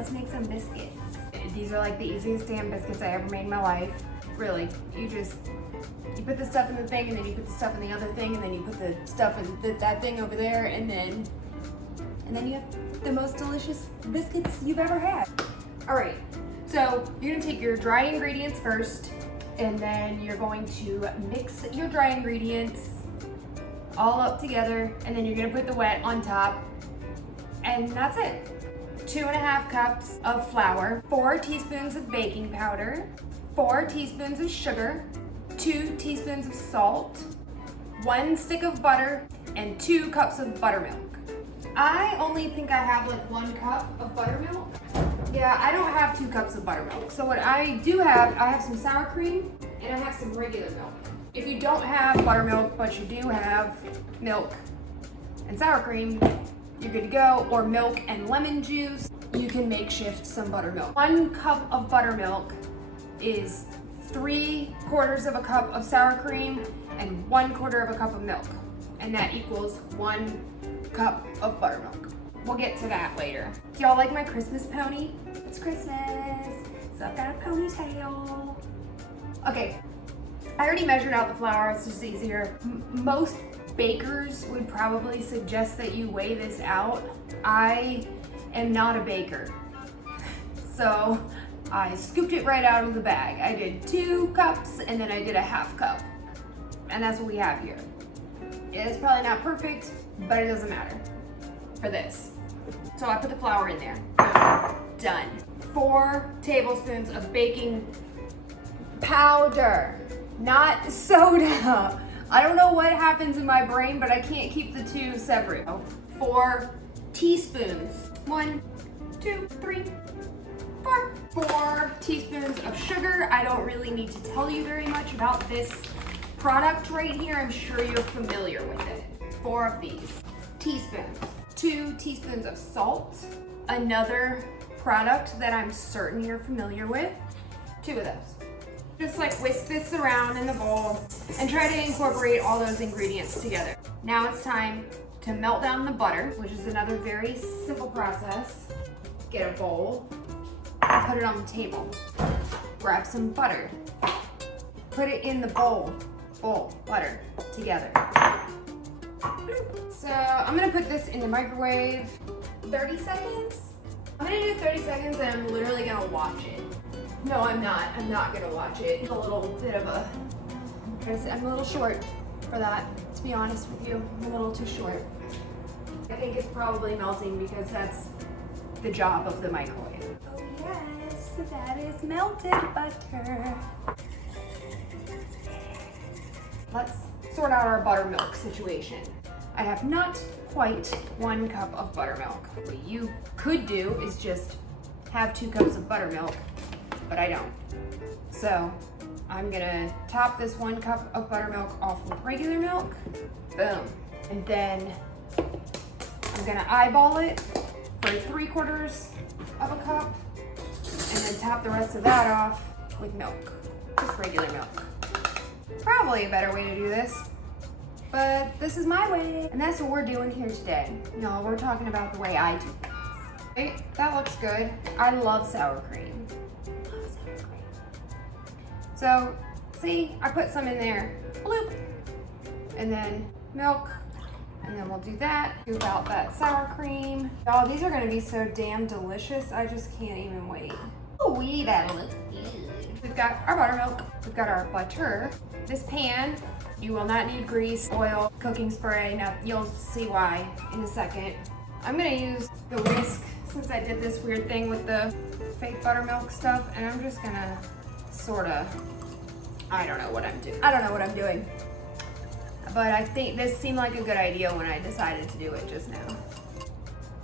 let's make some biscuits. These are like the easiest damn biscuits I ever made in my life. Really, you put the stuff in the thing, and then you put the stuff in the other thing, and then you put the stuff in that thing over there, and then you have the most delicious biscuits you've ever had. All right, so you're gonna take your dry ingredients first, and then you're going to mix your dry ingredients all up together, and then you're gonna put the wet on top, and that's it. 2.5 cups of flour, 4 teaspoons of baking powder, 4 teaspoons of sugar, 2 teaspoons of salt, 1 stick of butter, and 2 cups of buttermilk. I only think I have like 1 cup of buttermilk. Yeah, I don't have 2 cups of buttermilk. So what I do have, I have some sour cream and I have some regular milk. If you don't have buttermilk, but you do have milk and sour cream, you're good to go. Or milk and lemon juice, you can makeshift some buttermilk. 1 cup of buttermilk is 3/4 of a cup of sour cream and 1/4 of a cup of milk. And that equals 1 cup of buttermilk. We'll get to that later. Do y'all like my Christmas pony? It's Christmas, so I've got a ponytail. Okay, I already measured out the flour, it's just easier. Most bakers would probably suggest that you weigh this out. I am not a baker, so I scooped it right out of the bag. I did 2 cups and then I did a 1/2 cup. And that's what we have here. It's probably not perfect, but it doesn't matter for this. So I put the flour in there. Done. 4 tablespoons of baking powder, not soda. I don't know what happens in my brain, but I can't keep the 2 separate. 4 teaspoons. 1, 2, 3, 4. 4 teaspoons of sugar. I don't really need to tell you very much about this product right here. I'm sure you're familiar with it. 4 of these teaspoons. 2 teaspoons of salt. Another product that I'm certain you're familiar with. 2 of those. Just like whisk this around in the bowl and try to incorporate all those ingredients together. Now it's time to melt down the butter, which is another very simple process. Get a bowl, put it on the table. Grab some butter, put it in the bowl, butter, together. So I'm gonna put this in the microwave 30 seconds. I'm gonna do 30 seconds and I'm literally gonna watch it. No, I'm not. I'm not gonna watch it. It's a little bit of a, I'm a little short for that, to be honest with you. I'm a little too short. I think it's probably melting because that's the job of the microwave. Oh yes, that is melted butter. Let's sort out our buttermilk situation. I have not quite 1 cup of buttermilk. What you could do is just have 2 cups of buttermilk, but I don't. So I'm gonna top this 1 cup of buttermilk off with regular milk. Boom. And then I'm gonna eyeball it for 3/4 of a cup, and then top the rest of that off with milk, just regular milk. Probably a better way to do this, but this is my way, and that's what we're doing here today. No, we're talking about the way I do things. Okay, that looks good. I love sour cream. Love sour cream. So, see, I put some in there, bloop, and then milk, and then we'll do that. Do about that sour cream. Oh, these are gonna be so damn delicious. I just can't even wait. Oh, that looks good. We've got our buttermilk. We've got our butter. This pan, you will not need grease, oil, cooking spray. Now, you'll see why in a second. I'm gonna use the whisk since I did this weird thing with the fake buttermilk stuff, and I'm just gonna sorta, I don't know what I'm doing. But I think this seemed like a good idea when I decided to do it just now.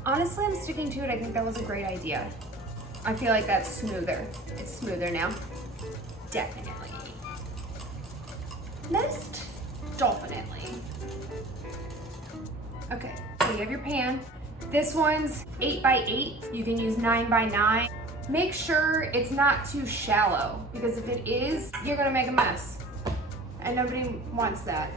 Honestly, I'm sticking to it. I think that was a great idea. I feel like that's smoother. It's smoother now. Definitely. Most definitely. Okay, so you have your pan. This one's 8 by 8. You can use 9 by 9. Make sure it's not too shallow, because if it is, you're gonna make a mess. And nobody wants that.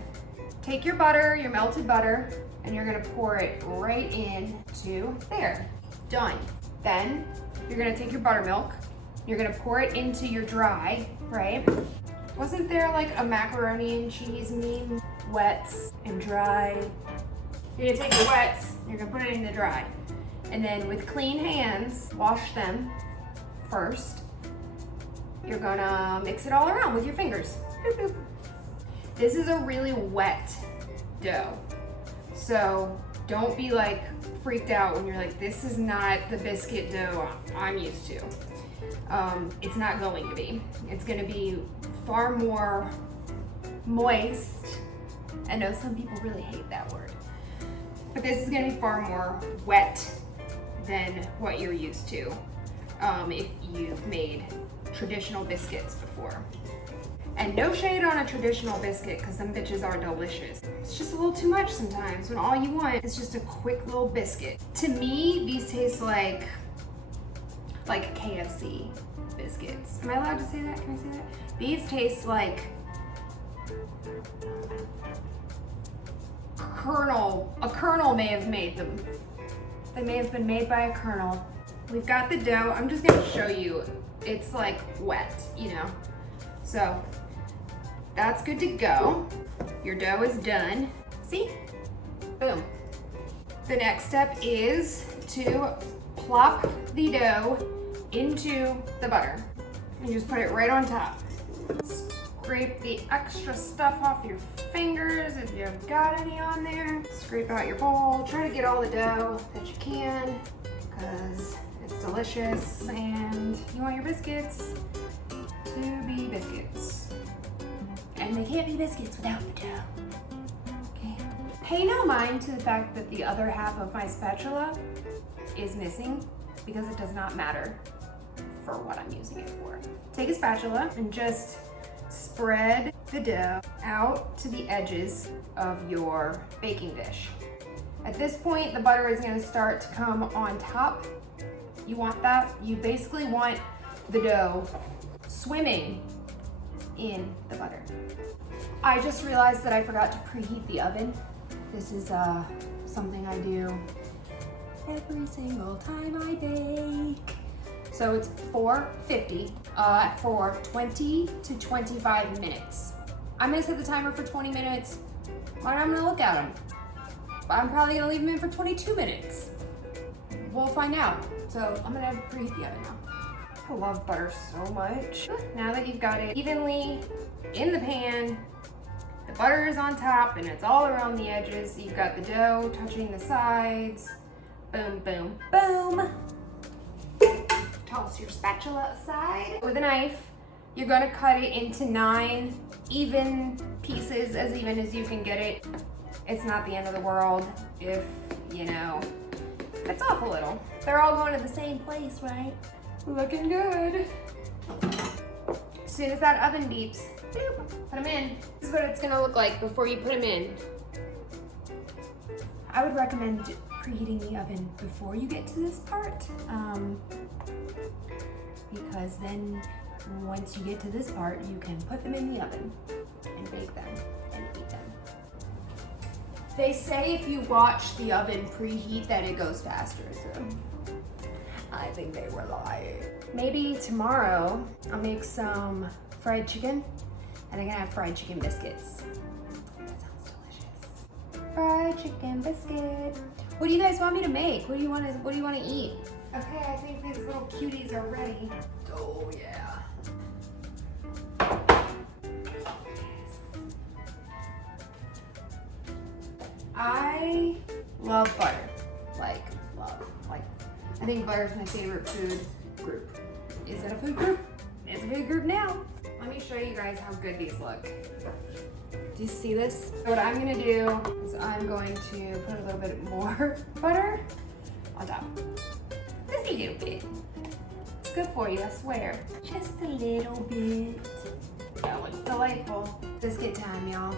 Take your butter, your melted butter, and you're gonna pour it right in to there. Done. Then you're gonna take your buttermilk, you're gonna pour it into your dry, right? Wasn't there like a macaroni and cheese meme? Wets and dry. You're gonna take your wets, you're gonna put it in the dry. And then with clean hands, wash them first. You're gonna mix it all around with your fingers. Boop, boop. This is a really wet dough. So don't be like freaked out when you're like, this is not the biscuit dough I'm used to. It's not going to be. It's gonna be far more moist. I know some people really hate that word. But this is gonna be far more wet than what you're used to if you've made traditional biscuits before. And no shade on a traditional biscuit, because them bitches are delicious. It's just a little too much sometimes when all you want is just a quick little biscuit. To me, these taste like KFC biscuits. Am I allowed to say that? Can I say that? These taste like a kernel may have made them. They may have been made by a kernel. We've got the dough. I'm just gonna show you. It's like wet, you know? So that's good to go. Your dough is done. See? Boom. The next step is to plop the dough into the butter. And just put it right on top. Scrape the extra stuff off your fingers if you've got any on there. Scrape out your bowl. Try to get all the dough that you can, because it's delicious and you want your biscuits to be biscuits. And they can't be biscuits without the dough. Okay. Pay no mind to the fact that the other half of my spatula is missing, because it does not matter for what I'm using it for. Take a spatula and just spread the dough out to the edges of your baking dish. At this point, the butter is going to start to come on top. You want that? You basically want the dough swimming in the butter. I just realized that I forgot to preheat the oven. This is something I do every single time I bake. So it's 450 for 20 to 25 minutes. I'm gonna set the timer for 20 minutes. I'm gonna look at them. I'm probably gonna leave them in for 22 minutes. We'll find out. So I'm gonna preheat the oven now. I love butter so much. Now that you've got it evenly in the pan, the butter is on top and it's all around the edges. You've got the dough touching the sides. Boom, boom, boom. Toss your spatula aside. With a knife, you're gonna cut it into 9 even pieces, as even as you can get it. It's not the end of the world if, you know, it's off a little. They're all going to the same place, right? Looking good. As soon as that oven beeps, boop, put them in. This is what it's gonna look like before you put them in. I would recommend preheating the oven before you get to this part, because then once you get to this part, you can put them in the oven and bake them and eat them. They say if you watch the oven preheat that it goes faster, so I think they were lying. Maybe tomorrow I'll make some fried chicken and I'm gonna have fried chicken biscuits. That sounds delicious. Fried chicken biscuit. What do you guys want me to make? What do you want to eat? Okay, I think these little cuties are ready. Oh yeah. I love butter. Like, I think butter is my favorite food group. Is it a food group? It's a food group now. Let me show you guys how good these look. Do you see this? What I'm gonna do is I'm going to put a little bit more butter on top. Just a little bit. It's good for you, I swear. Just a little bit. That looks delightful. Biscuit time, y'all.